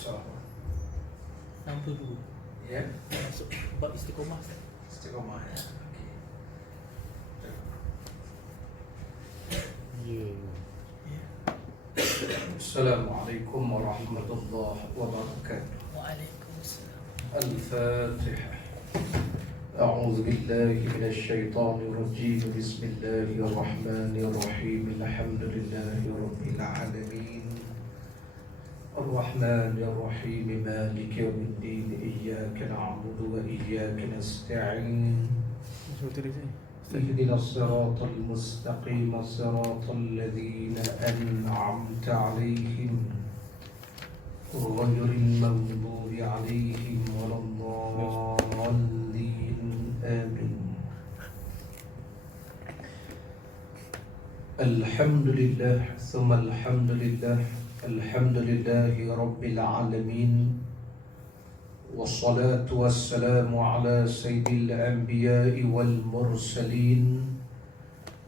Assalamualaikum. 62. Ya, Masuk bab istiqomah. istiqomah ya. Oke. Ya. Assalamualaikum warahmatullahi wabarakatuh. Waalaikumsalam. الفاتحة. أعوذ بالله من الشيطان الرجيم. بسم الله الرحمن الرحيم. الحمد لله رب العالمين الرحمن الرحيم مالك يوم الدين. إياك نعبد وإياك نستعين. اهدنا الصراط المستقيم صراط الذين أنعمت عليهم غير المغضوب عليهم ولا الضالين آمين. الحمد لله ثم الحمد لله. الحمد لله رب العالمين، والصلاة والسلام على سيد الأنبياء والمرسلين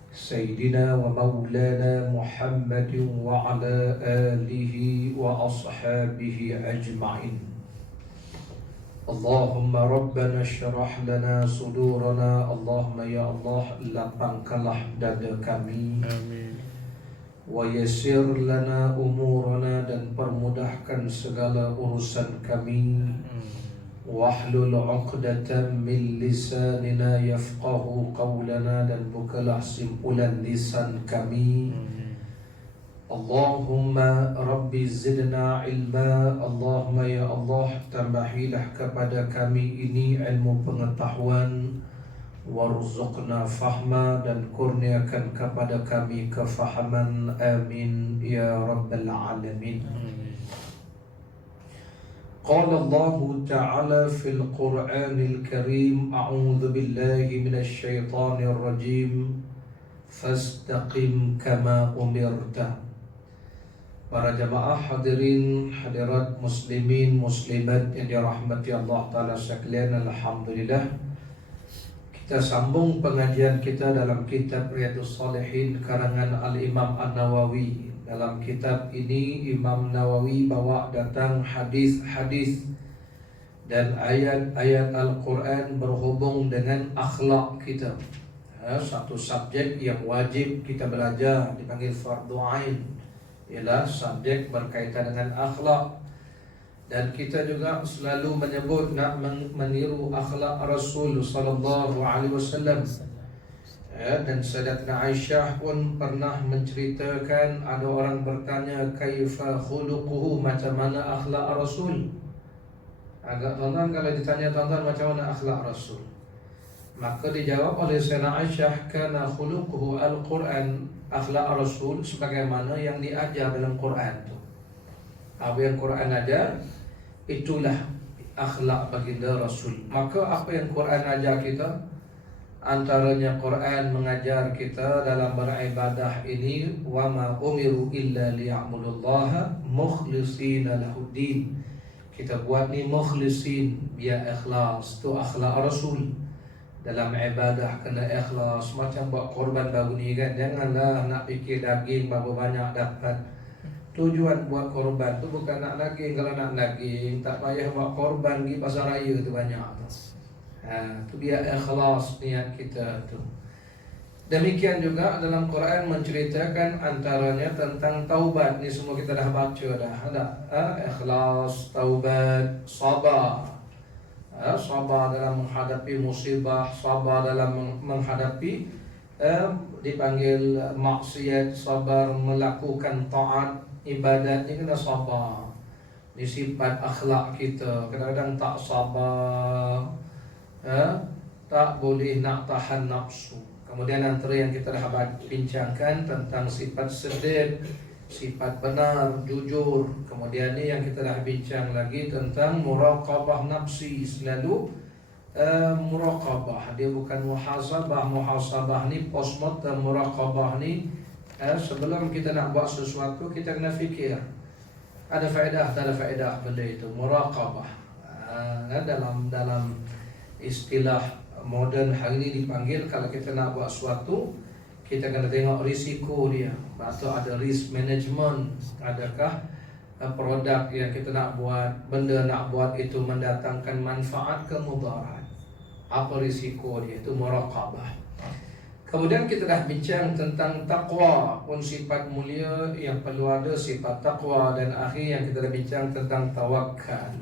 سيدنا ومولانا محمد وعلى آله وأصحابه أجمعين. اللهم ربنا اشرح لنا صدورنا. اللهم يا الله lapangkanlah dada kami. Amin. Wa yassir lana umurana, dan permudahkan segala urusan kami. Wahlul 'uqdatam min lisanina yafqahu qawlana, dan bukalah simpulan lisan kami. Allahumma Rabbi zidna ilma. Allahumma ya Allah, tambahilah kepada kami ini ilmu pengetahuan. Warzuqna fahma, dan kurniakan kepada kami kefahaman. Amin ya rabbal alamin. Qala Allah Ta'ala fil Qur'anil Karim. A'udzu billahi minasy syaithanir rajim. Fastaqim kama umirta. Para jamaah hadirin hadirat muslimin muslimat yang dirahmati Allah Ta'ala sekalian, alhamdulillah kita sambung pengajian kita dalam kitab Riyadhus Shalihin karangan Al-Imam An-Nawawi. Dalam kitab ini Imam Nawawi bawa datang hadis-hadis dan ayat-ayat Al-Quran berhubung dengan akhlak kita. Satu subjek yang wajib kita belajar, dipanggil fardu ain, ialah subjek berkaitan dengan akhlak. Dan kita juga selalu menyebut nak meniru akhlak Rasul sallallahu alaihi wasallam. Dan Sayyidatuna Aisyah pun pernah menceritakan, ada orang bertanya kaifa khuluquhu, macam mana akhlak Rasul. Agak tuan-tuan kalau ditanya tuan-tuan macam mana akhlak Rasul, maka dijawab oleh Sayyidatuna Aisyah, kana khuluquhu al-Quran, akhlak Rasul sebagaimana yang diajar dalam Quran tu. Apa yang Quran ajar, itulah akhlak baginda Rasul. Maka apa yang Quran ajar kita, antaranya Quran mengajar kita dalam beribadah ini, wa ma umiru illa liya'budullaha mukhlishina lahuddin. Kita buat ni mukhlisin, biar ikhlas. Tu akhlak Rasul. Dalam ibadah kena ikhlas. Macam buat korban baru ni kan, janganlah nak fikir daging berapa banyak dapat. Tujuan buat korban tu bukan nak daging. Kalau nak daging, tak payah buat korban pergi pasar raya tu banyak tu. Tu biar ikhlas niat kita tu. Demikian juga dalam Quran menceritakan antaranya tentang taubat. Ni semua kita dah baca dah. Ikhlas, taubat, sabar. Sabar dalam menghadapi musibah, sabar dalam menghadapi dipanggil maksiat, sabar melakukan taat, ibadat ni kena sabar. Ni sifat akhlak kita. Kadang-kadang tak sabar, tak boleh nak tahan nafsu. Kemudian antara yang kita dah bincangkan tentang sifat sedih, sifat benar, jujur. Kemudian ni yang kita dah bincang lagi tentang muraqabah nafsi. Selalu muraqabah, dia bukan muhasabah. Muhasabah ni postmortem, muraqabah ni sebelum kita nak buat sesuatu kita kena fikir ada faedah tak ada faedah benda itu. Muraqabah dalam istilah moden hari ini dipanggil, kalau kita nak buat sesuatu kita kena tengok risiko dia, atau ada risk management. Adakah produk yang kita nak buat, benda nak buat itu mendatangkan manfaat ke mudarat. Apa risiko dia? Itu muraqabah. Kemudian kita dah bincang tentang taqwa, pun sifat mulia yang perlu ada sifat taqwa, dan akhir yang kita dah bincang tentang tawakal,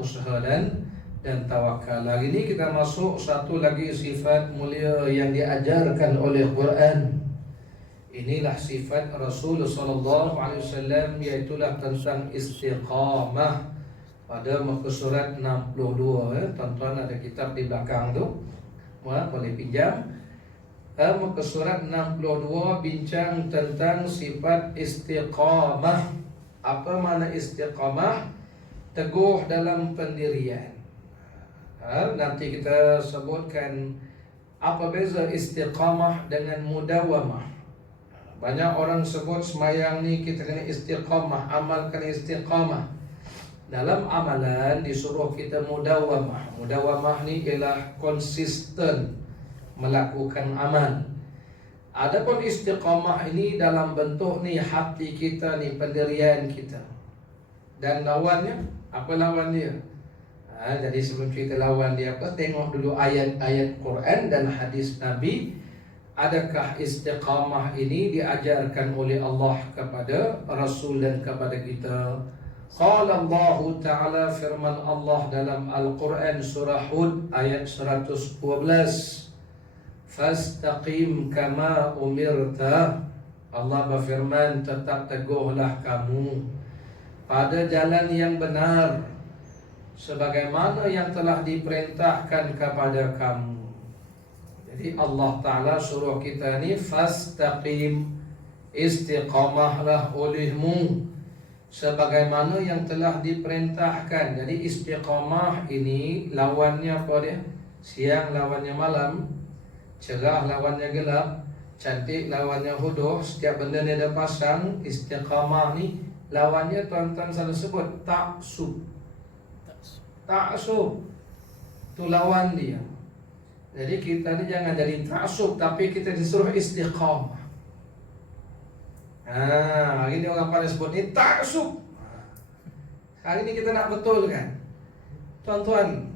usaha dan tawakal. Hari ini kita masuk satu lagi sifat mulia yang diajarkan oleh Quran. Inilah sifat Rasulullah SAW, iaitulah tentang istiqamah. Pada muka surat 62, tuan-tuan ada kitab di belakang tu, boleh pinjam. Muka surat 62 bincang tentang sifat istiqamah. Apa makna istiqamah? Teguh dalam pendirian. Nanti kita sebutkan apa beza istiqamah dengan mudawamah. Banyak orang sebut semayang ni kita kena istiqamah, amal kena istiqamah. Dalam amalan disuruh kita mudawamah. Mudawamah ni ialah konsisten melakukan amal. Adapun istiqamah ini dalam bentuk ni hati kita ni, pendirian kita. Dan lawannya, apa lawan dia? Jadi sebelum kita lawan dia apa, tengok dulu ayat-ayat Quran dan hadis Nabi. Adakah istiqamah ini diajarkan oleh Allah kepada Rasul dan kepada kita? Qala Allah Ta'ala, firman Allah dalam Al-Quran surah Hud ayat 112. Fastaqim kama umirta. Allah berfirman, tetap teguhlah kamu pada jalan yang benar sebagaimana yang telah diperintahkan kepada kamu. Jadi Allah Ta'ala suruh kita ni fastaqim, istiqamahlah olehmu sebagaimana yang telah diperintahkan. Jadi istiqamah ini lawannya apa dia? Siang lawannya malam, cerah lawannya gelap, cantik lawannya huduh. Setiap benda ni ada pasang. Istiqamah ni lawannya tuan-tuan selalu sebut ta'sub. Ta'sub tu lawan dia. Jadi kita ni jangan jadi ta'sub, tapi kita disuruh istiqamah. Hari ni orang pada sebut ni ta'sub. Hari ni kita nak betulkan, tuan-tuan,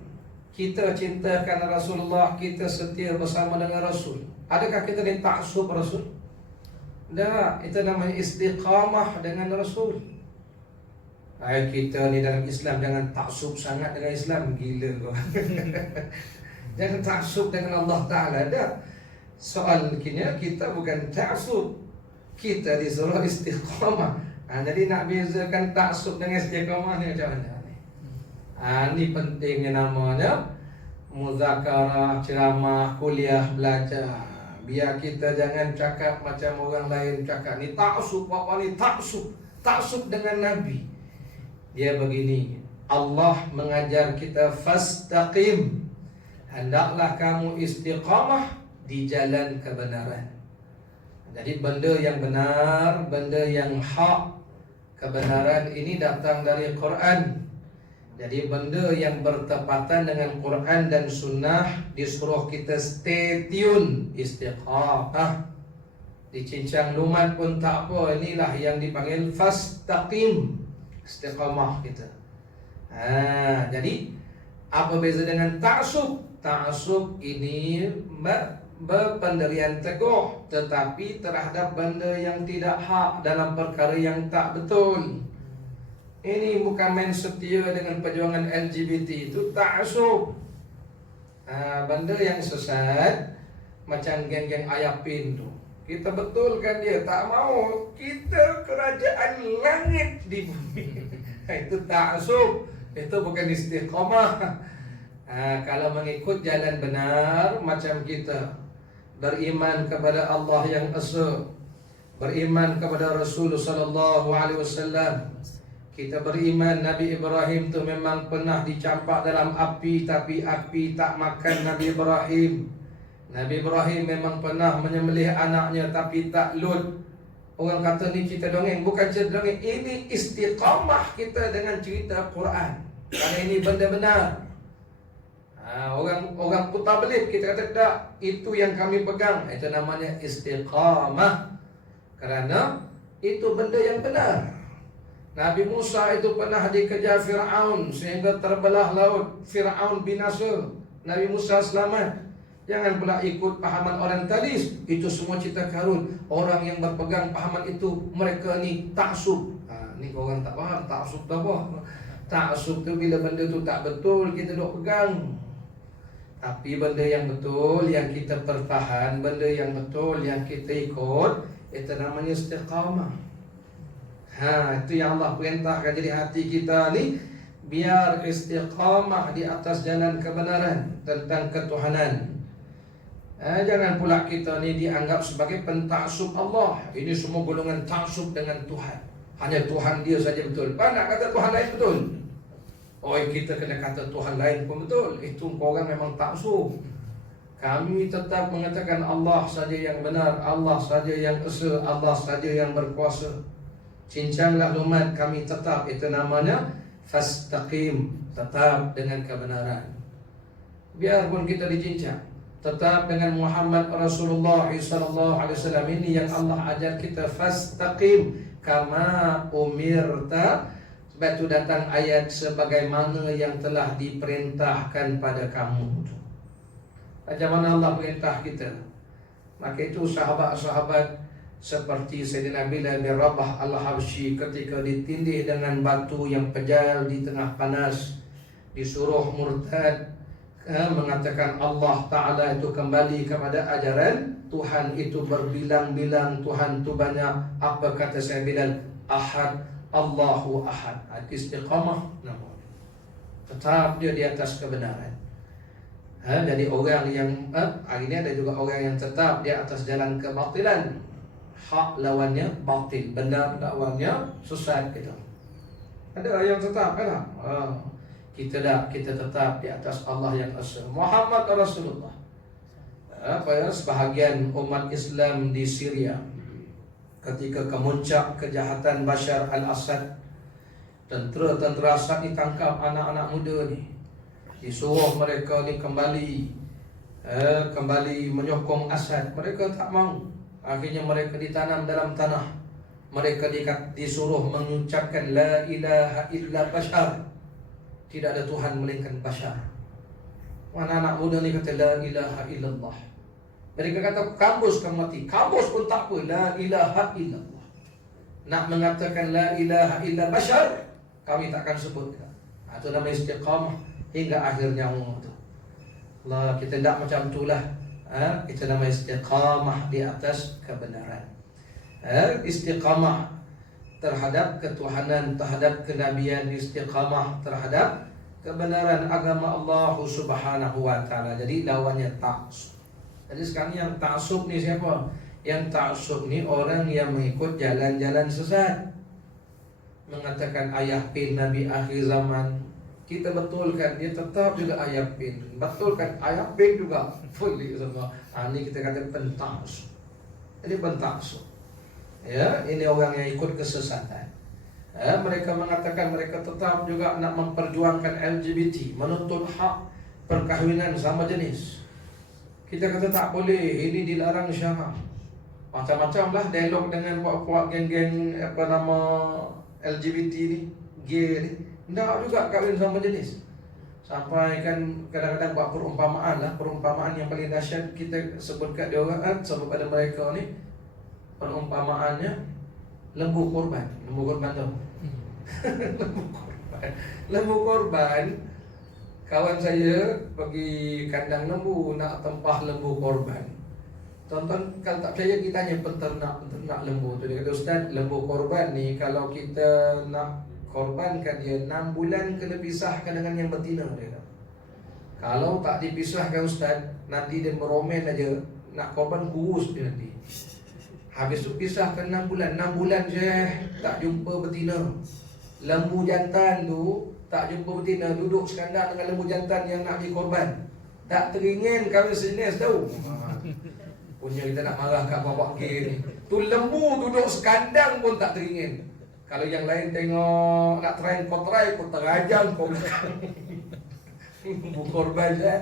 kita cintakan Rasulullah, kita setia bersama dengan Rasul. Adakah kita ni ta'sub Rasul? Tak, itu namanya istiqamah dengan Rasul. Kita ni dalam Islam jangan ta'sub sangat dengan Islam. Gila kau. Jangan ta'sub dengan Allah Ta'ala. Tak. Soal kita bukan ta'sub, kita disuruh istiqamah. Jadi nak bezakan ta'sub dengan istiqamah ni macam mana? Ini pentingnya namanya muzakarah, ceramah, kuliah, belajar. Biar kita jangan cakap macam orang lain cakap. Ni ta'sub, apa ni ta'sub? Ta'sub dengan Nabi. Dia begini, Allah mengajar kita fastaqim, hendaklah kamu istiqamah di jalan kebenaran. Jadi benda yang benar, benda yang hak, kebenaran ini datang dari Quran. Jadi benda yang bertepatan dengan Quran dan Sunnah disuruh kita stay tune, istiqamah. Dicincang lumat pun tak apa. Inilah yang dipanggil fastaqim, istiqamah kita. Jadi apa beza dengan ta'sub? Ta'sub ini berpendirian teguh, tetapi terhadap benda yang tidak hak, dalam perkara yang tak betul. Ini bukan main setia dengan perjuangan LGBT, itu ta'sub. Benda yang sesat, macam geng-geng Ayapin tu, kita betulkan dia, tak mau. Kita kerajaan langit di bumi. Itu ta'sub, itu bukan istiqamah. Kalau mengikut jalan benar, macam kita beriman kepada Allah yang Esa, beriman kepada Rasulullah SAW. Kita beriman Nabi Ibrahim tu memang pernah dicampak dalam api, tapi api tak makan Nabi Ibrahim. Nabi Ibrahim memang pernah menyembelih anaknya, tapi tak lut. Orang kata ni cerita dongeng. Bukan cerita dongeng, ini istiqamah kita dengan cerita Quran. Kerana ini benda benar. Orang putar belit, kita kata tak, itu yang kami pegang. Itu namanya istiqamah. Kerana itu benda yang benar. Nabi Musa itu pernah dikejar Fir'aun sehingga terbelah laut. Fir'aun binasa, Nabi Musa selamat. Jangan pula ikut pahaman orientalis. Itu semua cerita karun. Orang yang berpegang pahaman itu, mereka ni taksub. Ni korang tak faham taksub tu apa. Taksub tu bila benda tu tak betul, kita duk pegang. Tapi benda yang betul yang kita pertahan, benda yang betul yang kita ikut, itu namanya istiqamah. Itu yang Allah perintahkan. Jadi hati kita ni biar istiqamah di atas jalan kebenaran tentang ketuhanan. Jangan pula kita ni dianggap sebagai pentaksub Allah. Ini semua golongan taksub dengan Tuhan. Hanya Tuhan dia saja betul. Nak kata Tuhan lain betul? Kita kena kata Tuhan lain pun betul. Itu orang memang taksub. Kami tetap mengatakan Allah saja yang benar, Allah saja yang esa, Allah saja yang berkuasa. Cincanglah umat kami tetap. Itu namanya fastaqim, tetap dengan kebenaran. Biarpun kita dicincang, tetap dengan Muhammad Rasulullah SAW. Ini yang Allah ajar kita, fastaqim kama umirta. Sebab itu datang ayat sebagaimana yang telah diperintahkan pada kamu. Macam mana Allah perintah kita. Maka itu sahabat-sahabat seperti Sayyidina Bilal bin Rabah Al-Habsyi ketika ditindih dengan batu yang pejal di tengah panas, disuruh murtad, mengatakan Allah Ta'ala itu kembali kepada ajaran Tuhan itu berbilang-bilang, Tuhan itu banyak. Apa kata saya Bilal? Ahad, Allahu Ahad. Istiqamah namanya. Tetap dia di atas kebenaran. Jadi orang yang hari ini ada juga orang yang tetap di atas jalan kebatilan. Hak lawannya batil, benar lawannya sesat gitu. Ada yang tetap kan? Kita tetap di atas Allah yang esa. Muhammad Rasulullah. Sebahagian umat Islam di Syria ketika kemuncak kejahatan Bashar al-Assad, tentera Assad ni tangkap anak-anak muda ni, disuruh mereka ni kembali menyokong Assad. Mereka tak mahu. Akhirnya mereka ditanam dalam tanah. Mereka disuruh mengucapkan la ilaha illa bashar. Tidak ada Tuhan melainkan bashar. Anak-anak muda ni kata la ilaha illallah. Mereka kata kampus kamu mati, kampus pun tak apa, la ilaha illallah. Nak mengatakan la ilaha illa bashar, kami takkan sebut. Itu nama istiqamah hingga akhir nyawa tu. Allah, kita tak macam itulah. Itu nama istiqamah di atas kebenaran. Istiqamah terhadap ketuhanan, terhadap kenabian, istiqamah terhadap kebenaran agama Allah Subhanahu wa taala. Jadi lawannya taksub. Jadi sekarang yang taksub ni siapa? Yang taksub ni orang yang mengikut jalan-jalan sesat. Mengatakan ayah pin Nabi akhir zaman. Kita betulkan, dia tetap juga ayah pin. Betulkan ayah pin juga. Fully semua. Ini kita kata pentaksub. Ini pentaksub. Ya, ini orang yang ikut kesesatan. Mereka mengatakan mereka tetap juga nak memperjuangkan LGBT, menuntut hak perkahwinan sama jenis. Kita kata tak boleh, ini dilarang syarak. Macam-macam lah dialog dengan puak-puak geng-geng LGBT ni, gay ni. Tak juga kahwin sama jenis. Sampai kan kadang-kadang buat perumpamaan lah. Perumpamaan yang paling dahsyat kita sebut kat dia orang, sebut pada mereka ni. Perumpamaannya lembu korban. Lembu korban tu Lembu korban. Kawan saya pergi kandang lembu, nak tempah lembu korban. Tonton, kalau tak percaya kita tanya peternak lembu tu. Dia kata, Ustaz, lembu korban ni kalau kita nak korbankan dia 6 bulan kena pisahkan dengan yang betina dia. Kalau tak dipisahkan Ustaz, nanti dia meromen aja, nak korban kurus dia nanti. Habis tu pisahkan 6 bulan. 6 bulan je tak jumpa betina. Lembu jantan tu tak jumpa betina, duduk sekandar dengan lembu jantan yang nak dikorban. Tak teringin kahwin sejenis tau. Punya kita nak marah kat bapak gay ni. Tu lembu duduk sekandang pun tak teringin. Kalau yang lain tengok nak try, kau terajang kau belakang. Lembu korban je.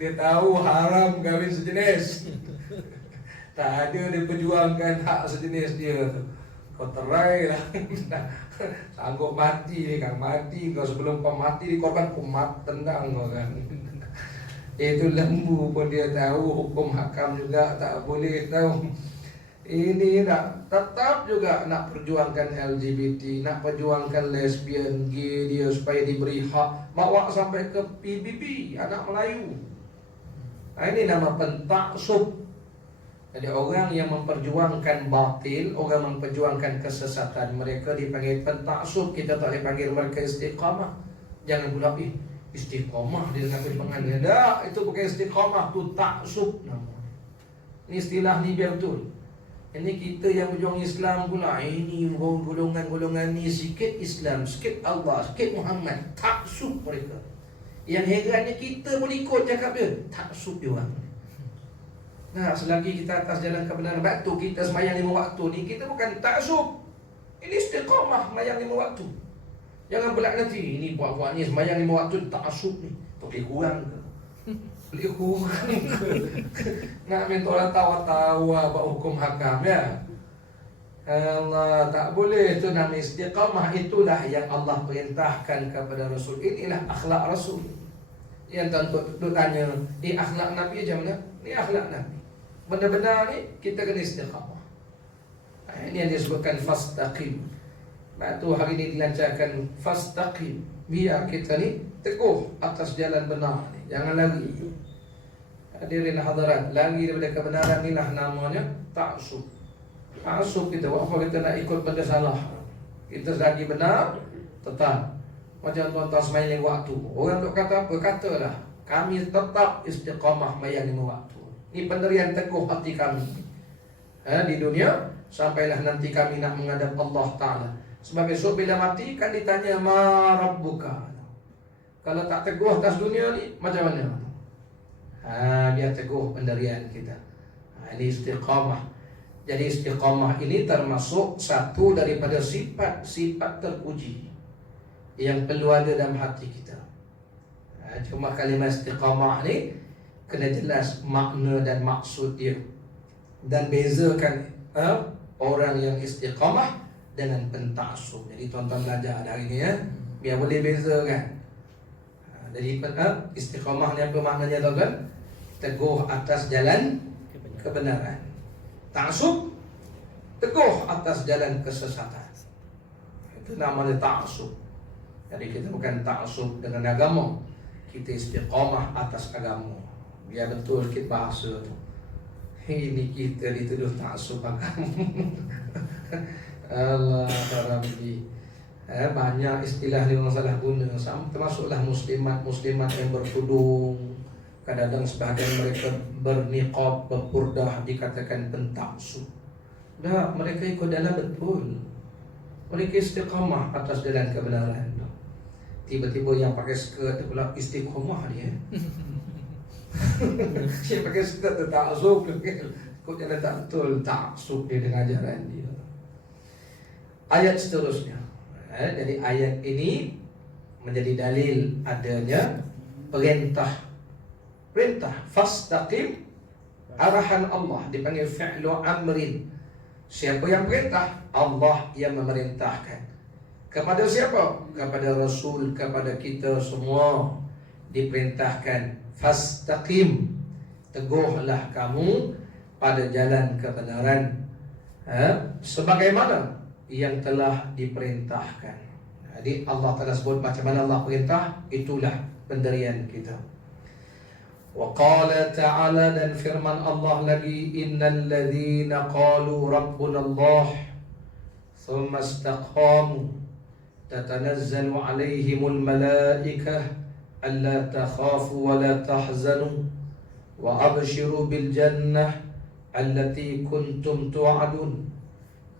Dia tahu haram kahwin sejenis. Tak ada dia perjuangkan hak sejenis dia. Kau terai lah. Sanggup mati ni kan. Mati kau sebelum kau mati dikorban kumat tendang kau kan. Itu lembu pun dia tahu, hukum hakam juga tak boleh tahu. Ini nak tetap juga nak perjuangkan LGBT, nak perjuangkan lesbian, gay dia supaya diberi hak, bawa sampai ke PBB, anak Melayu. Nah, ini nama pentaksub. Jadi orang yang memperjuangkan batil, orang memperjuangkan kesesatan, mereka dipanggil pentaksub. Kita tak dipanggil mereka istiqamah. Jangan pula istiqamah dia dengan pengannya. Tak, itu bukan istiqamah, tu taksub nama. Ini istilah ni biar betul. Ini kita yang berjuang Islam pula. Ini golongan-golongan ni sikit Islam, sikit Allah, sikit Muhammad. Taksub mereka. Yang herannya kita pun ikut cakap dia. Taksub dia orang. Nah, selagi kita atas jalan kebenaran, waktu kita sembahyang 5 waktu ni, kita bukan taksub. Ini istiqamah sembahyang 5 waktu. Jangan pula nanti ini buat-buat ni sembahyang 5 waktu taksub ni. Tak boleh kurang ke? Boleh kurang ke? Nak minta orang tahu apa hukum hakam ya? Allah, tak boleh. Itu nama istiqamah. Itulah yang Allah perintahkan kepada Rasul. Inilah akhlak Rasul. Yang tentu tanya, ini akhlak Nabi macam mana? Ini akhlak Nabi. Benar-benar ni kita kena istiqamah. Ini yang disebutkan fastaqim. Waktu hari ini dilancarkan fastaqim. Biar kita ni teguh atas jalan benar ni. Jangan lari. Hadirin hadirat, lari daripada kebenaran inilah namanya taksub. Taksub kita, apa kita nak ikut benda salah. Kita lagi benar, tetap. Macam tuan-tuan sembahyang 5 waktu. Orang tu kata apa? Katalah, kami tetap istiqamah sembahyang 5 waktu. Ini pendirian teguh hati kami. Di dunia, sampailah nanti kami nak menghadap Allah Ta'ala. Sebab besok bila mati kan ditanya ma rabbuka. Kalau tak teguh atas dunia ni macam mana? Dia teguh pendirian kita. Ini istiqamah. Jadi istiqamah ini termasuk satu daripada sifat terpuji yang perlu ada dalam hati kita. Cuma kalimah istiqamah ni kena jelas makna dan maksud dia. Dan bezakan orang yang istiqamah dengan pentaksub. Jadi tuan-tuan belajar hari ni ya, biar boleh bezakan. Jadi istiqamah ni apa maknanya tuan-tuan? Teguh atas jalan kebenaran. Taksub, teguh atas jalan kesesatan. Itu namanya taksub. Jadi kita bukan taksub dengan agama, kita istiqamah atas agama. Biar betul kita bahasa tu. Ini kita dituduh taksub agama. Allah Rabbi. Banyak istilah ni orang salah guna. Termasuklah muslimat yang bertudung. Kadang-kadang sebahagian mereka berniqab, berpurdah, dikatakan pentaksub. Dah, mereka ikut dalam betul. Mereka istiqamah atas jalan kebenaran. Tiba-tiba yang pakai skirt tu pula istiqamah dia. Dia pakai skirt tu taksub. Ikut jalan tak betul, taksub dia dengan ajaran dia. Ayat seterusnya. Jadi ayat ini menjadi dalil adanya perintah fastaqim, arahan Allah dipanggil fi'lu amrin. Siapa yang perintah? Allah yang memerintahkan. Kepada siapa? Kepada Rasul, kepada kita semua diperintahkan fastaqim, teguhlah kamu pada jalan kebenaran sebagaimana yang telah diperintahkan. Jadi Allah telah sebut macam mana Allah perintah, itulah pendirian kita. Wa qala ta'ala, dan firman Allah lagi, innal ladzina qalu rabbuna Allah thumma istaqamu tatanazzalu alaihimul malaikah alla takhafu wa la tahzanu wa abshiru bil jannah allati kuntum tu'adun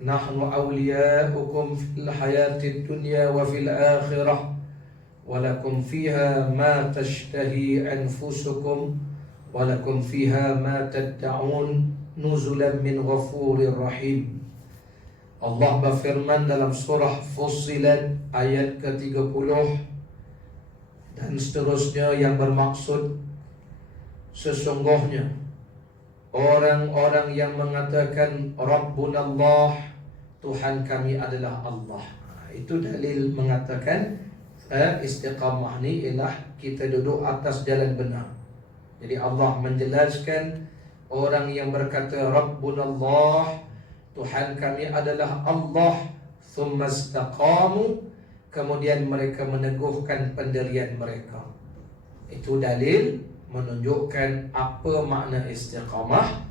nahnu awliya'ukum fil hayatid dunya wa fil akhirah walakum fiha ma tashtahi anfusukum walakum fiha ma tad'un nuzulan min ghafurir rahim. Allah berfirman dalam surah Fussilat ayat ke-30 dan seterusnya yang bermaksud sesungguhnya orang-orang yang mengatakan Rabbunallah, Tuhan kami adalah Allah. Itu dalil mengatakan istiqamah ni ialah kita duduk atas jalan benar. Jadi Allah menjelaskan orang yang berkata Rabbunallah, Tuhan kami adalah Allah, thumma istaqamu, kemudian mereka meneguhkan pendirian mereka. Itu dalil menunjukkan apa makna istiqamah.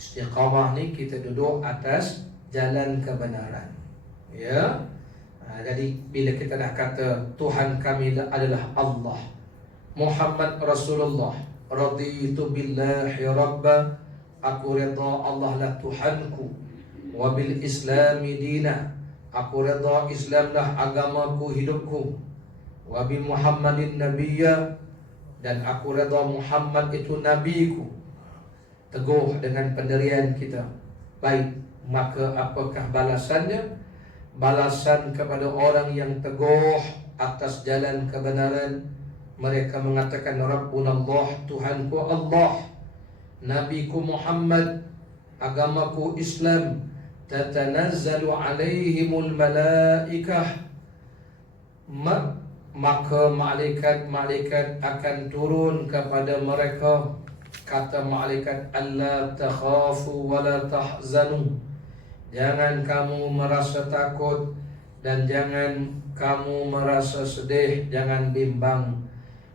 Istiqamah ni kita duduk atas jalan kebenaran. Ya. Jadi bila kita dah kata Tuhan kami adalah Allah, Muhammad Rasulullah, raditu billahi rabba, aku redha Allah lah Tuhanku, wa bil islami dina, aku redha Islam lah agamaku, hidupku, wa bi Muhammadin nabiyya, dan aku redha Muhammad itu nabiku. Teguh dengan pendirian kita. Baik, maka apakah balasannya? Balasan kepada orang yang teguh atas jalan kebenaran, mereka mengatakan Rabbunallah, Tuhanku Allah, Nabiku Muhammad, agamaku Islam, tatanazzalu alaihimul malaikah, maka malaikat-malaikat akan turun kepada mereka. Kata malaikat, alla takhafu wa la tahzanu, jangan kamu merasa takut dan jangan kamu merasa sedih, jangan bimbang.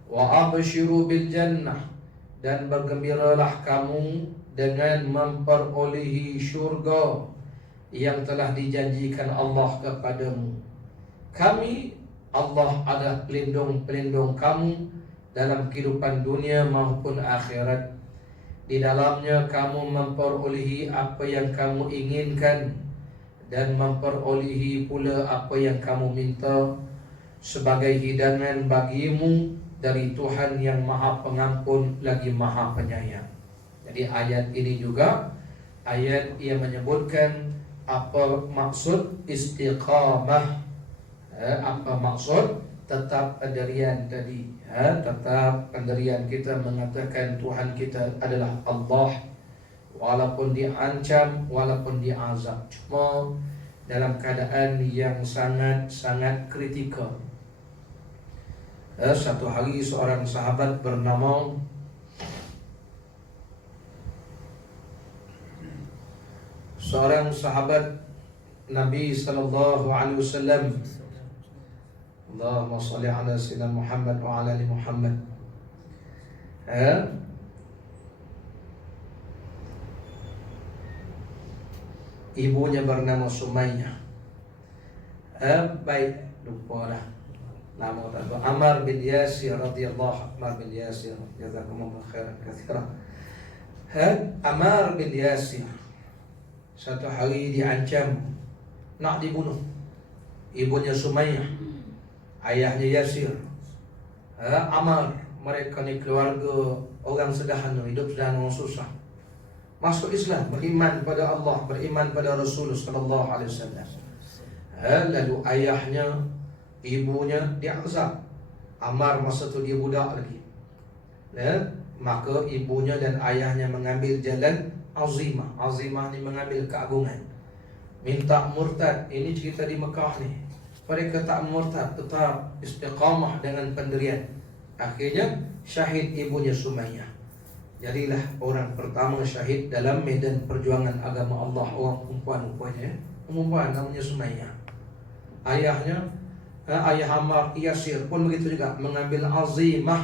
Wa abshiru bil jannah, dan bergembiralah kamu dengan memperolehi syurga yang telah dijanjikan Allah kepadamu. Kami, Allah ada pelindung-pelindung kamu dalam kehidupan dunia maupun akhirat. Di dalamnya kamu memperolehi apa yang kamu inginkan dan memperolehi pula apa yang kamu minta sebagai hidangan bagimu dari Tuhan yang Maha Pengampun lagi Maha Penyayang. Jadi ayat ini juga ayat yang menyebutkan apa maksud istiqamah, apa maksud tetap pendirian tadi, tetap pendirian kita mengatakan Tuhan kita adalah Allah, walaupun diancam, walaupun diazab, cuma dalam keadaan yang sangat-sangat kritikal. Satu hari seorang sahabat bernama Nabi sallallahu alaihi wasallam, Allahumma salli ala sayyidina Muhammad wa ala ali Muhammad. Ibunya bernama Sumayyah. Baik, lupa lah nama tak tahu. Ammar bin Yasir radhiyallahu, Ammar bin Yasir, jazakumullah khairan katsiran. Ammar bin Yasir satu hari diancam nak dibunuh. Ibunya Sumayyah, ayahnya Yasir, Ammar, mereka ni keluarga orang sederhana, hidup sederhana, orang susah. Masuk Islam, beriman pada Allah, beriman pada Rasulullah sallallahu alaihi wasallam. Lalu ayahnya, ibunya diazab. Ammar masa tu dia budak lagi. Maka ibunya dan ayahnya mengambil jalan azimah. Azimah ni mengambil keagungan, minta murtad. Ini cerita di Mekah ni. Mereka tak murtad, tetap istiqamah dengan pendirian. Akhirnya syahid ibunya Sumayyah. Jadilah orang pertama syahid dalam medan perjuangan agama Allah. Orang perempuan rupanya, perempuan namanya Sumayyah. Ayahnya, ayah Ammar Yasir pun begitu juga, mengambil azimah,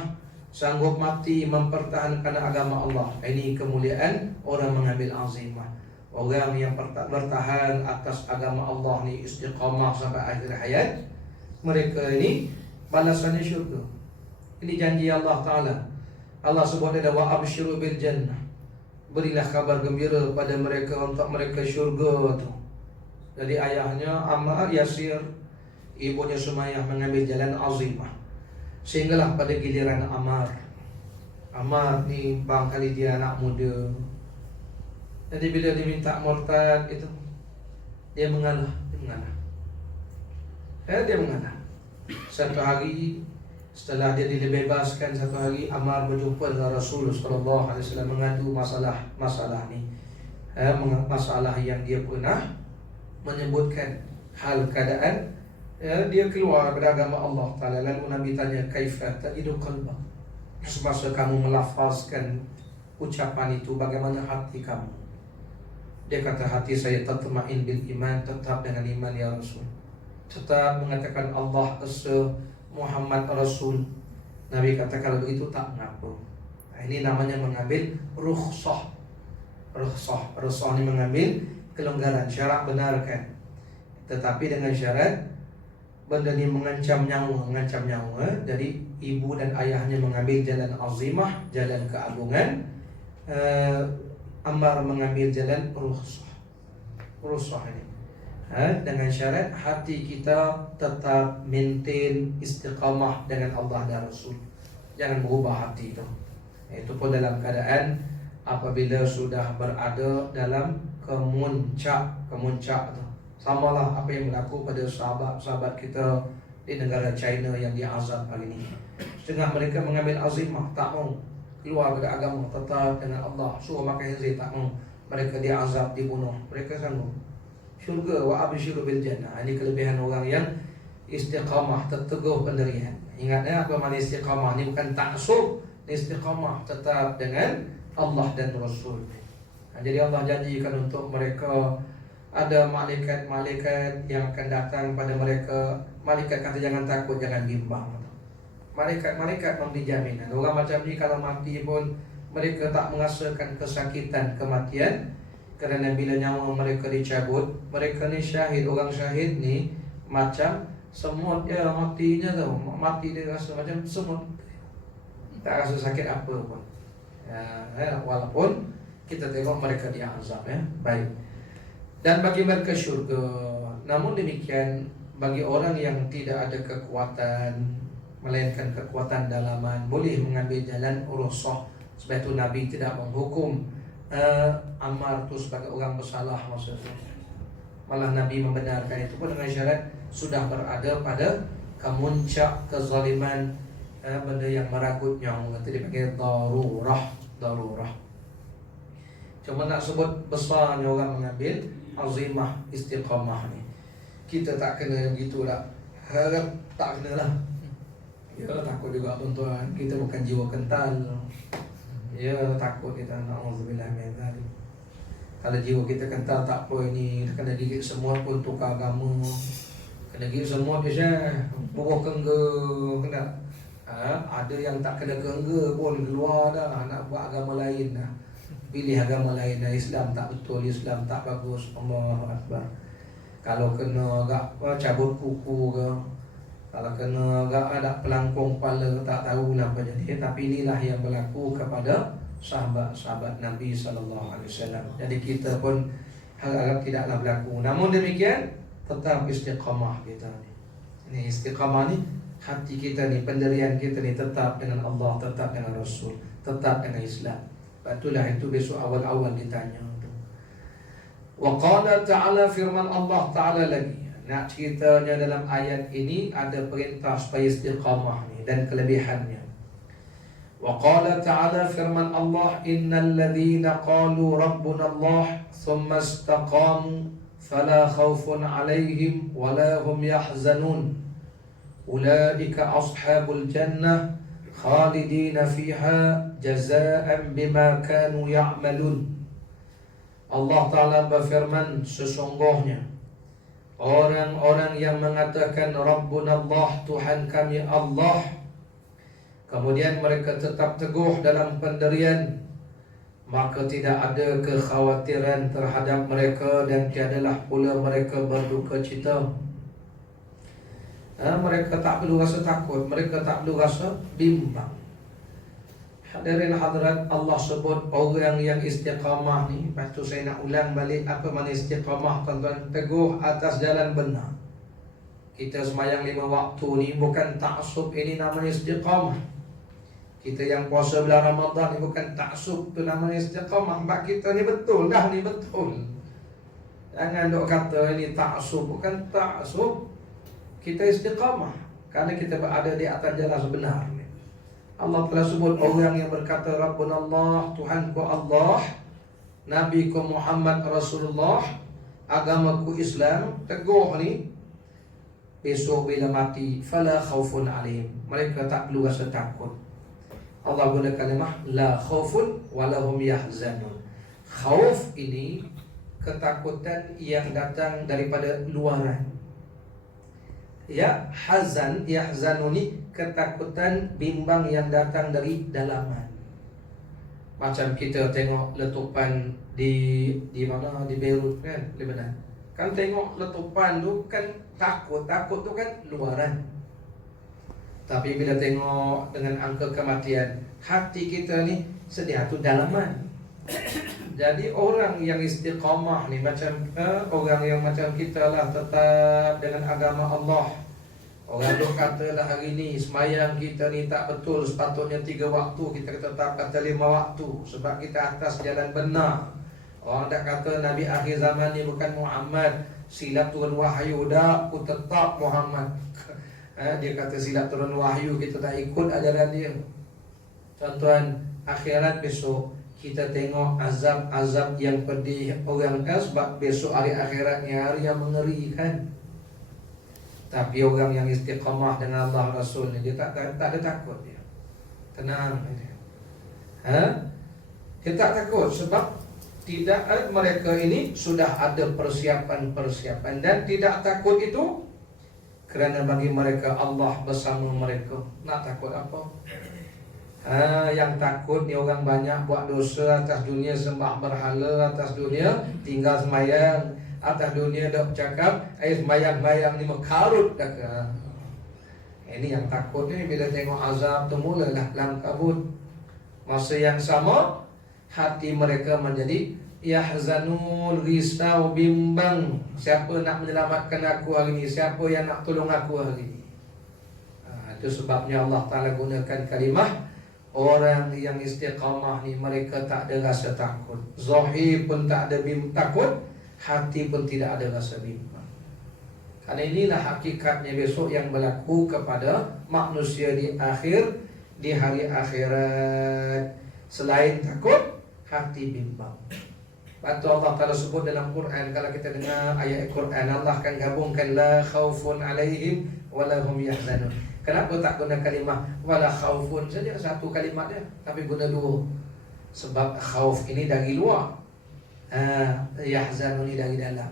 sanggup mati mempertahankan agama Allah. Ini kemuliaan orang mengambil azimah. Orang yang bertahan atas agama Allah ni, istiqamah sampai akhir hayat, mereka ini balasannya syurga. Ini janji Allah Ta'ala. Allah sebut ada wa abshiru bil jannah, berilah kabar gembira pada mereka untuk mereka syurga tu. Jadi ayahnya Ammar Yasir, ibunya Sumayyah mengambil jalan azimah. Sehinggalah pada giliran Ammar. Ammar ni barangkali dia anak muda. Jadi bila diminta murtad itu, dia mengalah. Dia mengalah. Satu hari setelah dia dibebaskan, satu hari Ammar berjumpa dengan Rasulullah sallallahu alaihi wasallam, mengadu masalah ni. Masalah yang dia pernah menyebutkan hal keadaan dia keluar dari agama Allah Ta'ala. Lalu Nabi tanya, kaifa tajidu qalbak, semasa kamu melafazkan ucapan itu, bagaimana hati kamu? Dia kata, hati saya tatma'in bil iman, tetap dengan iman ya Rasul, tetap mengatakan Allah Esa, Muhammad Rasul. Nabi kata, kalau begitu tak mengapa. Nah, ini namanya mengambil rukhsah. Rukhsah ini mengambil kelonggaran, syarat benarkan, tetapi dengan syarat benda ini mengancam nyawa. Jadi ibu dan ayahnya mengambil jalan azimah, jalan keagungan, Ammar mengambil jalan rukhsah ini. Dengan syarat hati kita tetap maintain istiqamah dengan Allah dan Rasul, jangan berubah hati itu. Itu pun dalam keadaan apabila sudah berada dalam kemuncak tu. Samalah apa yang berlaku pada sahabat-sahabat kita di negara China yang diazab hari ini. Setengah mereka mengambil azimah, tak mau keluar dari agama, tetap dengan Allah, suruh makan khinzir, tak mau. Mereka diazab, dibunuh, mereka sanggup. Syurga wa abshiru bil jannah. Ini kelebihan orang yang istiqamah, teguh pendirian. Ingatnya apa makna istiqamah? Ini bukan taksub, istiqamah tetap dengan Allah dan Rasul. Jadi Allah janjikan untuk mereka ada malaikat-malaikat yang akan datang pada mereka. Malaikat kata jangan takut, jangan bimbang. Malaikat memberi jaminan. Orang macam ni kalau mati pun mereka tak merasakan kesakitan kematian, kerana bila nyawa mereka dicabut, mereka ni syahid. Orang syahid ni macam semut, dia matinya tu, mati dia rasa macam semut, tak rasa sakit apa pun. Walaupun kita tengok mereka diazab, baik. Dan bagi mereka syurga. Namun demikian, bagi orang yang tidak ada kekuatan, melainkan kekuatan dalaman, boleh mengambil jalan rukhsah. Sebab itu Nabi tidak menghukum Ammar itu sebagai orang bersalah maksudnya. Malah Nabi membenarkan itu pun dengan syarat sudah berada pada kemuncak kezaliman, benda yang meragut nyawa. Itu dipanggil darurah. Cuma nak sebut besarnya orang mengambil azimah istiqamah ni. Kita tak kena begitu lah. Harap tak kena lah. Ya takut juga tuan-tuan. Kita bukan jiwa kental. Ya takut kita, na'udzubillah min dzalik. Kalau jiwa kita kental tak apa, ini kena gigit semua pun tukar agama. Kena gigit semua biasa buah kengga kena. Ada yang tak kena kengga pun keluar dah, nak buat agama lain dah. Pilih agama lain dah. Islam tak betul, Islam tak bagus. Allahu Akbar. Kalau kena agak cabut kuku ke, kalau kena agak ada pelangkung kepala, tak tahulah apa jadi. Tapi inilah yang berlaku kepada sahabat-sahabat Nabi SAW. Jadi kita pun harap tidaklah berlaku. Namun demikian, tetap istiqamah kita ni. Ini istiqamah ni, hati kita ni, pendirian kita ni tetap dengan Allah, tetap dengan Rasul, tetap dengan Islam. Itulah itu besok awal-awal ditanya. Wa qala ta'ala, firman Allah Ta'ala lagi. Nak ceritanya dalam ayat ini ada perintah supaya istiqamah ni dan kelebihannya. Wa qala ta'ala, firman Allah, innal ladzina qalu rabbuna Allah thumma istaqamu fala khawfun 'alaihim wala hum yahzanun ulaika ashabul jannah khalidina fiha jazaa'an bima kanu ya'malun. Allah Ta'ala berfirman, sesungguhnya orang-orang yang mengatakan Rabbuna Allah, Tuhan kami Allah, kemudian mereka tetap teguh dalam pendirian, maka tidak ada kekhawatiran terhadap mereka dan tiadalah pula mereka berduka cita. Mereka tak perlu rasa takut, mereka tak perlu rasa bimbang. Hadirin hadirat, Allah sebut orang yang istiqamah ni. Lepas tu saya nak ulang balik apa makna istiqamah, tuan-tuan. Teguh atas jalan benar. Kita semayang 5 waktu ni bukan taksub, ini namanya istiqamah. Kita yang puasa bulan Ramadan ni bukan taksub, tu namanya istiqamah. Sebab kita ni betul dah, ni betul. Jangan duk kata ini taksub, bukan taksub. Kita istiqamah kerana kita berada di atas jalan sebenar. Allah telah sebut orang yang berkata Rabbuna Allah, Tuhanku Allah, Nabiku Muhammad Rasulullah agamaku Islam, teguh ni, besok bila mati, fala khaufun alaihim, mereka tak perlu rasa takut. Allah guna kalimah la khaufun walahum yahzanun. Khauf ini ketakutan yang datang daripada luaran. Ya, hazan, yahzanuni, ketakutan bimbang yang datang dari dalaman. Macam kita tengok letupan di mana, di Beirut kan, Lebanon. Kan tengok letupan tu kan takut tu kan luaran. Tapi bila tengok dengan angka kematian, hati kita ni sedia tu dalaman. Jadi orang yang istiqamah ni macam orang yang macam kita lah, tetap dengan agama Allah. Orang tu katalah hari ni semayang kita ni tak betul, sepatutnya 3 waktu, kita tetap kata 5 waktu sebab kita atas jalan benar. Orang tak kata Nabi akhir zaman ni bukan Muhammad, silap turun wahyu, dah aku tetap Muhammad. Dia kata silap turun wahyu, kita tak ikut ajaran dia. Tuan-tuan, akhirat besok kita tengok azab-azab yang pedih orang kan, sebab besok hari akhiratnya hari yang mengerikan. Tapi orang yang istiqamah dengan Allah Rasul ni, dia tak ada takut dia. Tenang dia. Dia tak takut sebab tidak, mereka ini sudah ada persiapan dan tidak takut itu kerana bagi mereka Allah bersama mereka. Nak takut apa? Yang takut ni orang banyak buat dosa atas dunia, sembah berhala atas dunia, tinggal semayang atas dunia, dah bercakap semayang-mayang ni mekarut dah ke. Ini yang takut ni, bila tengok azab tu mulalah lang kabut. Masa yang sama hati mereka menjadi yahzanun, risau, bimbang. Siapa nak menyelamatkan aku hari ni? Siapa yang nak tolong aku hari ni? Itu sebabnya Allah Ta'ala gunakan kalimah orang yang istiqamah ni, mereka tak ada rasa takut. Zahir pun tak ada takut, hati pun tidak ada rasa bimbang. Karena inilah hakikatnya besok yang berlaku kepada manusia di hari akhirat. Selain takut, hati bimbang. Lepas Allah Ta'ala sebut dalam Quran, kalau kita dengar ayat Quran, Allah akan gabungkan la khaufun alaihim walahum yahzanun. Kenapa tak guna kalimah wala khaufun saja, satu kalimat dia, tapi guna 2? Sebab khauf ini dari luar, yahzanun ini dari dalam.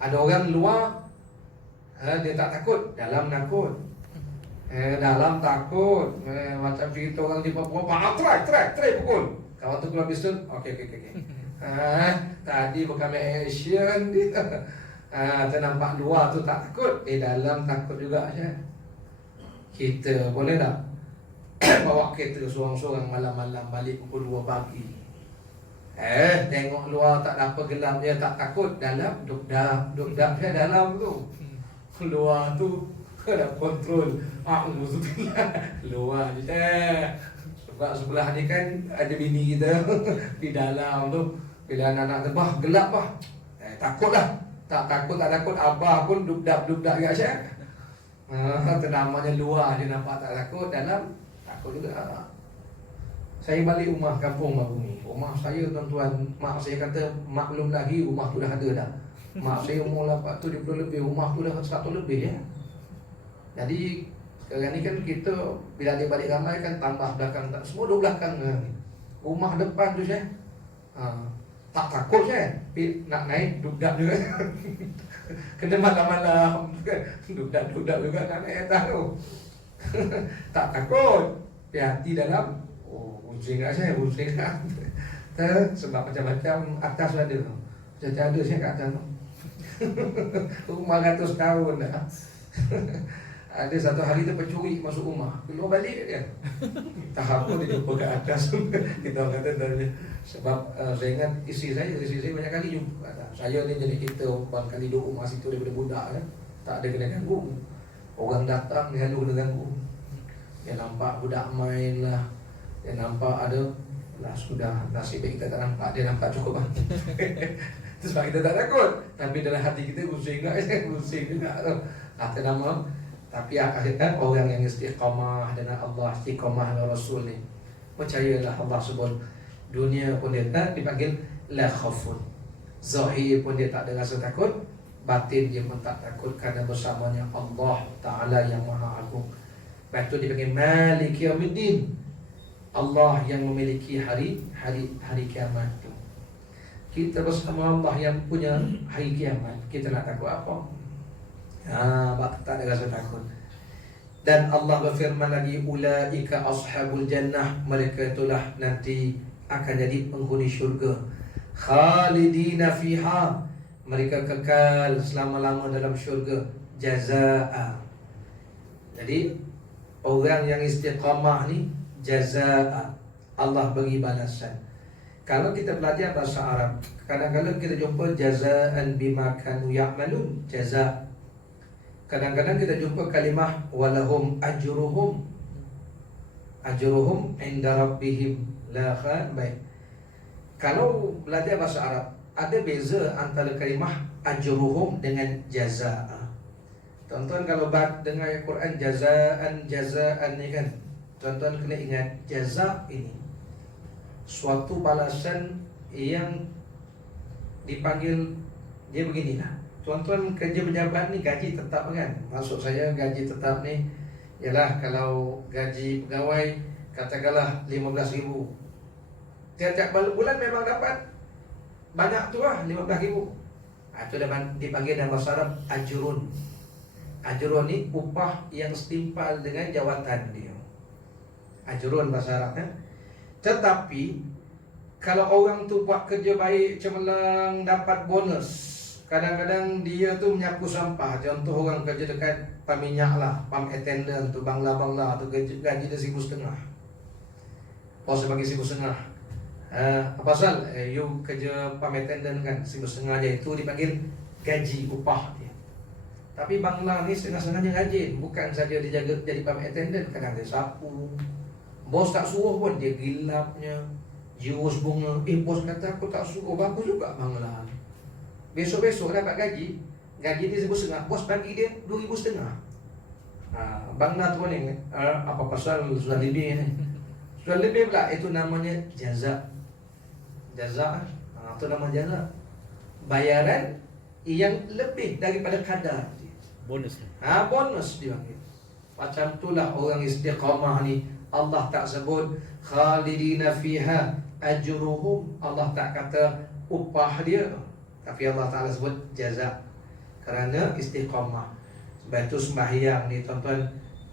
Ada orang luar, dia tak takut, dalam takut. Dalam takut, macam cerita orang di Papua, try pukul. Kawan tu keluar pistol, okey. Tadi bukan action dia. Ternampak luar tu tak takut, dalam takut juga je. Kita boleh tak bawa kereta seorang-seorang malam-malam balik pukul 2 pagi? Tengok luar tak ada apa, gelap dia tak takut, dalam duk-dak dia dalam tu. Luar tu ada kontrol. Luar je. Sebab sebelah ni kan ada bini kita di dalam tu. Bila anak-anak tebah gelap lah, takutlah. Tak takut abah pun duk-dak juga je. Namanya luar dia nampak tak takut, dalam takut juga. Saya balik rumah kampung baru ni. Rumah saya tuan-tuan, mak saya kata maklum lagi rumah tu dah ada dah. Mak saya umur 70 lebih, rumah tu dah 100 lebih ya. Jadi sekarang ni kan kita bila dia balik ramai kan tambah belakang, tak semua 2 belakang kan. Rumah depan tu saya tak takut saya, nak naik duduk juga. Kena malam-malam duduk juga nak naik atas tu. Tak takut, hati dalam pusing kat saya, pusing kat. Sebab macam-macam atas ada. Macam ada saya kat atas tu. Rumah 100 tahun dah. Ada satu hari tu pencuri masuk rumah, keluar balik dia. Tahap tu dia jumpa kat atas. Kita kata tadi. Sebab saya ingat isteri saya banyak kali jumpa. Saya ni jadi kita berapa kali duduk rumah situ daripada budak kan. Tak ada kena ganggu. Orang datang dia lalu kena ganggu. Dia nampak budak main lah, dia nampak ada lah, sudah nasib kita tak nampak, dia nampak cukup bang. Itu sebab kita tak takut. Tapi dalam hati kita pusing juga tu. Kata nama. Tapi akhirnya orang yang istiqamah dengan Allah, istiqamah dengan Rasul ni, percayalah Allah sebut dunia pun dia tak dipanggil la khaufun. Zahir pun dia tak ada rasa takut, batin dia pun tak takut, kerana bersamanya Allah Ta'ala yang Maha Agung. Lepas tu dia panggil Maliki Yawmiddin, Allah yang memiliki hari kiamat tu. Kita bersama Allah yang punya hari kiamat, kita nak takut apa? Tak ada rasa takut. Dan Allah berfirman lagi, ulaika ashabul jannah, mereka itulah nanti akan jadi penghuni syurga. Khalidina fiha, mereka kekal selama-lama dalam syurga. Jazaa. Jadi orang yang istiqamah ni jazaa, Allah bagi balasan. Kalau kita belajar bahasa Arab, kadang-kadang kita jumpa jazaan bima kanu ya'malun, jazaa. Kadang-kadang kita jumpa kalimah walahum ajruhum inda rabbihim la baik. Kalau belajar bahasa Arab, ada beza antara kalimah ajruhum dengan jazaa. Tuan-tuan kalau dengar Al-Quran jazaan ni kan, tuan-tuan kena ingat jaza ini suatu balasan yang dipanggil dia beginilah. Tuan-tuan kerja pejabat ni gaji tetap kan? Maksud saya gaji tetap ni ialah kalau gaji pegawai katakanlah 15,000, tiap-tiap bulan memang dapat banyak tu lah, 15,000. Itu dipanggil dalam bahasa Arab ajrun. Ajrun ni upah yang setimpal dengan jawatan dia. Ajrun bahasa Arab kan? Tetapi kalau orang tu buat kerja baik cemerlang, dapat bonus, kadang-kadang dia tu menyapu sampah. Contoh orang kerja dekat pam minyak lah, pam attendant tu, bangla tu, gaji dia 1,500. Bos bagi 1,500. Apa pasal? You kerja pam attendant kan, 1,500 je. Itu dipanggil gaji, upah dia. Tapi bangla ni setengah-setengahnya rajin. Bukan saja dia jaga jadi pam attendant, kadang dia sapu. Bos tak suruh pun dia gilapnya, jurus bunga. Bos kata aku tak suruh, bagus juga bangla. Besok-besok dapat gaji dia 1,500, bos bagi dia 2,500. Bangla tu ni apa pasal sudah lebih ni? Sudah lebih pula, itu namanya jaza. Jaza, itu nama jaza. Bayaran yang lebih daripada kadar. Bonus. Bonus dia panggil. Macam itulah orang istiqamah ni. Allah tak sebut khalidina fiha ajruhum, Allah tak kata upah dia, tapi Allah Ta'ala sebut jaza, kerana istiqamah. Sebab itu sembahyang ni tuan-tuan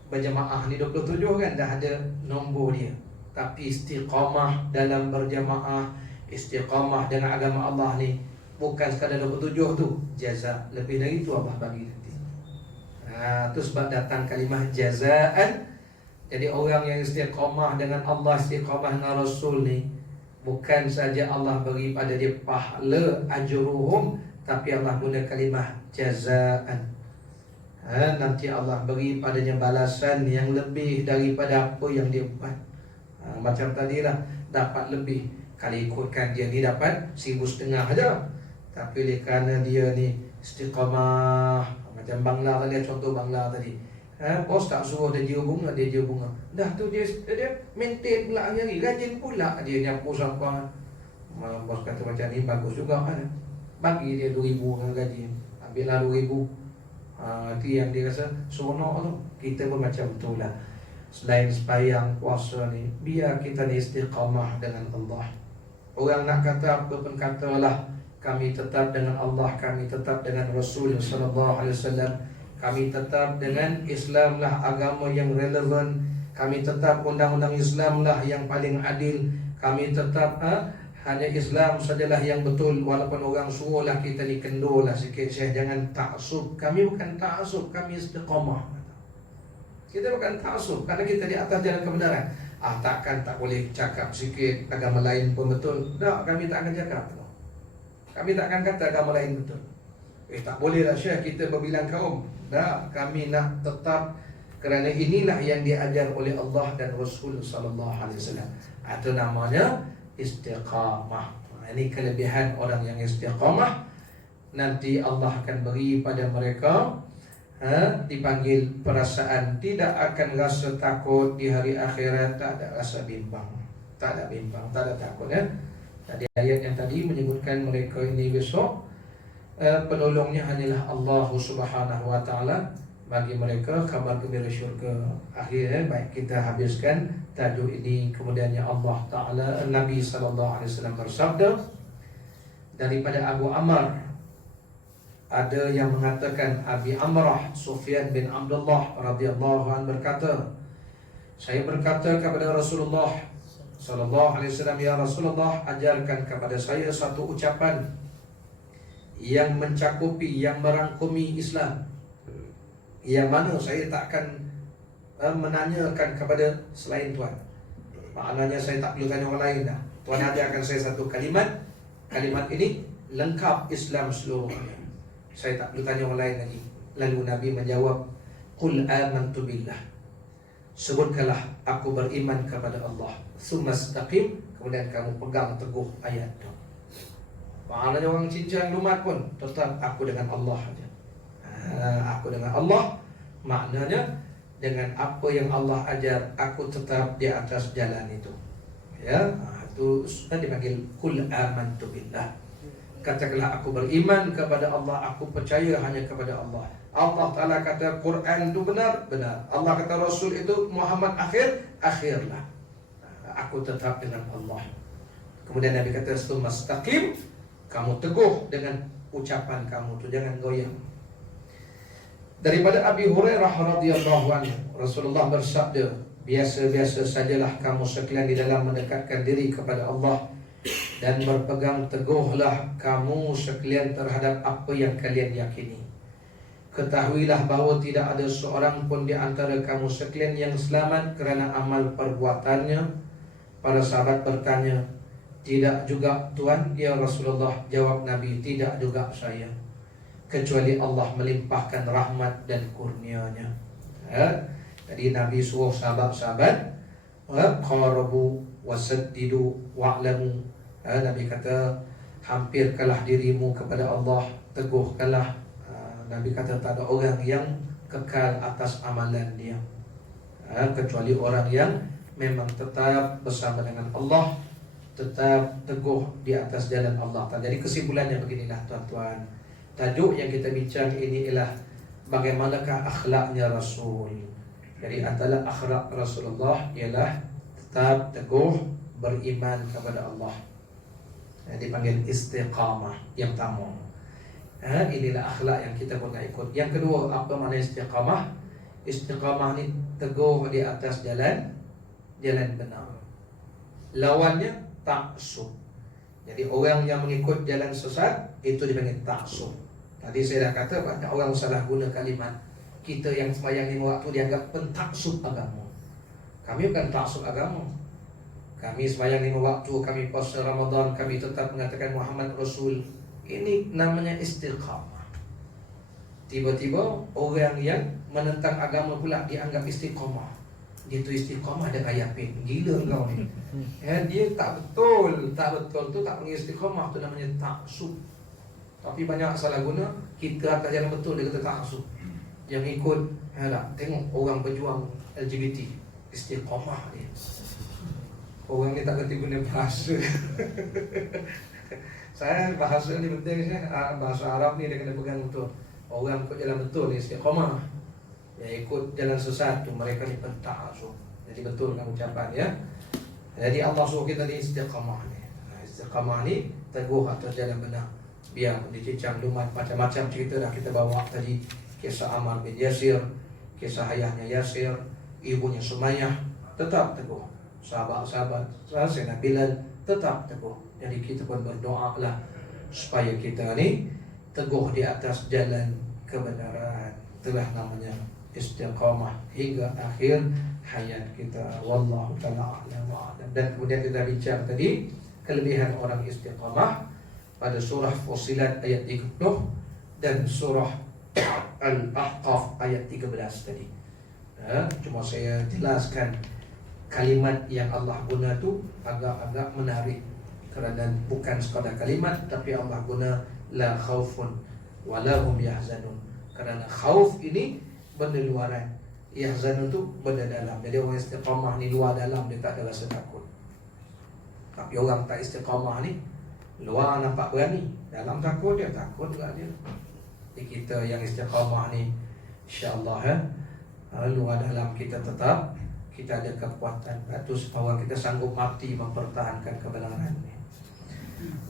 berjamaah ni 27 kan, dah ada nombor dia. Tapi istiqamah dalam berjamaah, istiqamah dengan agama Allah ni bukan sekadar 27 tu, jaza. Lebih dari itu Allah bagi nanti. Itu sebab datang kalimah jazaan. Jadi orang yang istiqamah dengan Allah, istiqamah dengan Rasul ni, bukan saja Allah beri pada dia pahala ajruhum, tapi Allah guna kalimah jazaan. Nanti Allah beri padanya balasan yang lebih daripada apa yang dia buat. Macam tadilah, dapat lebih. Kalau ikutkan dia ni dapat 1,500 aja. Tapi kerana dia ni istiqamah, macam bangla tadi, contoh bangla tadi, bos tak suruh dia jiwa bunga, dia jiwa bunga. Dah tu dia maintain pula hari-hari, rajin pula dia nyapu sampah. Bos kata macam ni bagus juga kan. Bagi dia 2,000 dengan gaji, ambillah 2,000. Itu yang dia rasa seronok tu. Kita pun macam tu lah. Selain sembahyang puasa ni, biar kita ni istiqamah dengan Allah. Orang nak kata apa pun katalah, kami tetap dengan Allah, kami tetap dengan Rasul sallallahu alaihi wasallam, kami tetap dengan Islam lah agama yang relevan, kami tetap undang-undang Islam lah yang paling adil, kami tetap hanya Islam sajalah yang betul. Walaupun orang suruh lah kita ni kendor lah sikit, Syekh jangan ta'asub. Kami bukan ta'asub, kami istiqamah. Kita bukan ta'asub, kerana kita di atas jalan kebenaran. Takkan tak boleh cakap sikit agama lain pun betul. Tak, kami tak akan cakap. Kami tak akan kata agama lain betul. Tak boleh lah Syekh kita berbilang kaum. Tak, kami nak tetap, kerana inilah yang diajar oleh Allah dan Rasul sallallahu alaihi wasallam. Itu namanya istiqamah. Ini kelebihan orang yang istiqamah. Nanti Allah akan beri pada mereka dipanggil perasaan tidak akan rasa takut di hari akhirat, tak ada rasa bimbang, tak ada bimbang, tak ada takut Tadi ayat yang tadi menyebutkan mereka ini besok penolongnya hanyalah Allah Subhanahu wa taala. Bagi mereka kabar gembira syurga akhir. Baik, kita habiskan tajuk ini. Kemudiannya Allah Ta'ala, Nabi SAW bersabda daripada Abu Amr, ada yang mengatakan Abi Amrah Sufyan bin Abdullah radhiyallahu anhu berkata, saya berkata kepada Rasulullah sallallahu alaihi wasallam, ya Rasulullah, ajarkan kepada saya satu ucapan yang mencakupi, yang merangkumi Islam, yang mana saya tak akan menanyakan kepada selain Tuhan. Maknanya saya tak perlu tanya orang lain dah. Tuhan ajarkan saya satu kalimat. Kalimat ini lengkap Islam seluruhnya. Saya tak perlu tanya orang lain lagi. Lalu Nabi menjawab, Qul amantu billah. Sebutkanlah, aku beriman kepada Allah. Tsumma istaqim. Kemudian kamu pegang teguh ayat itu. Maknanya orang cincang lumat pun tetap aku dengan Allah saja. Aku dengan Allah, maknanya dengan apa yang Allah ajar, aku tetap di atas jalan itu. Ya, itu sudah dipanggil Qul amantu billah. Katakanlah, aku beriman kepada Allah, aku percaya hanya kepada Allah. Allah Ta'ala kata Quran itu benar, benar. Allah kata Rasul itu Muhammad akhirlah. Aku tetap dengan Allah. Kemudian Nabi kata, "Tsumastaqim." Kamu teguh dengan ucapan kamu itu, jangan goyang. Daripada Abi Hurairah radhiyallahu anhu, Rasulullah bersabda, biasa-biasa sajalah kamu sekalian di dalam mendekatkan diri kepada Allah, dan berpegang teguhlah kamu sekalian terhadap apa yang kalian yakini. Ketahuilah bahawa tidak ada seorang pun di antara kamu sekalian yang selamat kerana amal perbuatannya. Para sahabat bertanya, tidak juga Tuhan? Ya Rasulullah, jawab Nabi, tidak juga saya, kecuali Allah melimpahkan rahmat dan kurnianya. Jadi Nabi suruh sahabat-sahabat, qarabu wasaddidu wa'lamu. Nabi kata, hampirkanlah dirimu kepada Allah, teguhkanlah. Nabi kata tak ada orang yang kekal atas amalan dia, kecuali orang yang memang tetap bersama dengan Allah, tetap teguh di atas jalan Allah. Jadi kesimpulannya beginilah tuan-tuan, tajuk yang kita bincang ini ialah bagaimanakah akhlaknya Rasul. Jadi antara akhlak Rasulullah ialah tetap teguh beriman kepada Allah. Dipanggil istiqamah yang pertama. Inilah akhlak yang kita pun nak ikut. Yang kedua, apa makna istiqamah? Istiqamah ni teguh di atas jalan benar. Lawannya taksub. Jadi orang yang mengikut jalan sesat itu dipanggil taksub. Tadi saya dah kata banyak orang salah guna kalimat. Kita yang sembahyang 5 waktu dianggap pentaksub agama. Kami bukan taksub agama. Kami sembahyang 5 waktu, kami puasa Ramadan, kami tetap mengatakan Muhammad Rasul. Ini namanya istiqamah. Tiba-tiba orang yang menentang agama pula dianggap istiqamah. Dia tu istiqamah ada kayak pin. Gila kau ni. Dia tak betul tu tak panggil istiqamah, tu namanya taksub. Tapi banyak salah guna. Kita atas jalan betul, dia kata taksub. Yang ikut, tengok orang berjuang LGBT, istiqamah dia. Orang ni tak kerti guna bahasa. Saya bahasa ni penting saya. Bahasa Arab ni dia kena pegang betul. Orang ikut jalan betul ni istiqamah. Yang ikut jalan sesat tu mereka ni pentaksub. Jadi betul kan ucapan ya. Jadi Allah suruh kita ni istiqamah ni. Istiqamah ni teguh atas jalan benar. Biar dicincang lumat macam-macam cerita dah kita bawa tadi. Kisah Ammar bin Yasir, kisah ayahnya Yasir, ibunya Sumayyah, tetap teguh. Sahabat-sahabat Sayyidina Bilal tetap teguh. Jadi kita pun berdoa lah supaya kita ni teguh di atas jalan kebenaran. Itulah namanya istiqamah hingga akhir hayat kita. Wallahu ta'ala a'lam. Dan kemudian kita bincang tadi kelebihan orang istiqamah pada surah Fussilat ayat 30 dan surah Al-Ahqaf ayat 13 tadi. Cuma saya jelaskan kalimat yang Allah guna tu agak-agak menarik, kerana bukan sekadar kalimat, tapi Allah guna la khaufun walahum yahzanun. Kerana khauf ini benda luaran, yahzanun tu benda dalam. Jadi orang istiqamah ni luar dalam, dia tak ada rasa takut. Tapi orang tak istiqamah ni, luar nampak berani, dalam takut juga dia. Jadi kita yang istiqamah ni, insya-Allah luar dalam kita tetap, kita ada kekuatan, ratus orang kita sanggup mati mempertahankan kebenaran ni.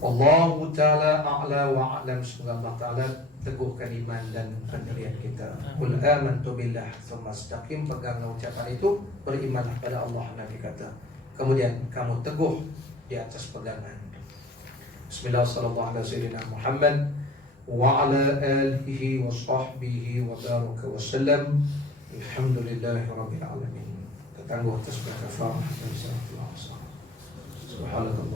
Allahu ta'ala a'la wa a'lam. Semoga Allah ta'ala teguhkan iman dan pendirian kita. Qul amantu billah tsumma istaqim. Peganglah ucapan itu, berimanlah pada Allah, Nabi kata. Kemudian kamu teguh di atas pegangan. Bismillah, sallallahu alaihi Muhammad wa ala alihi wa sahbihi wa baraka wa sallam. Alhamdulillahi rabbil alamin. Kita tangguh tasbih kafarah. Subhanallah.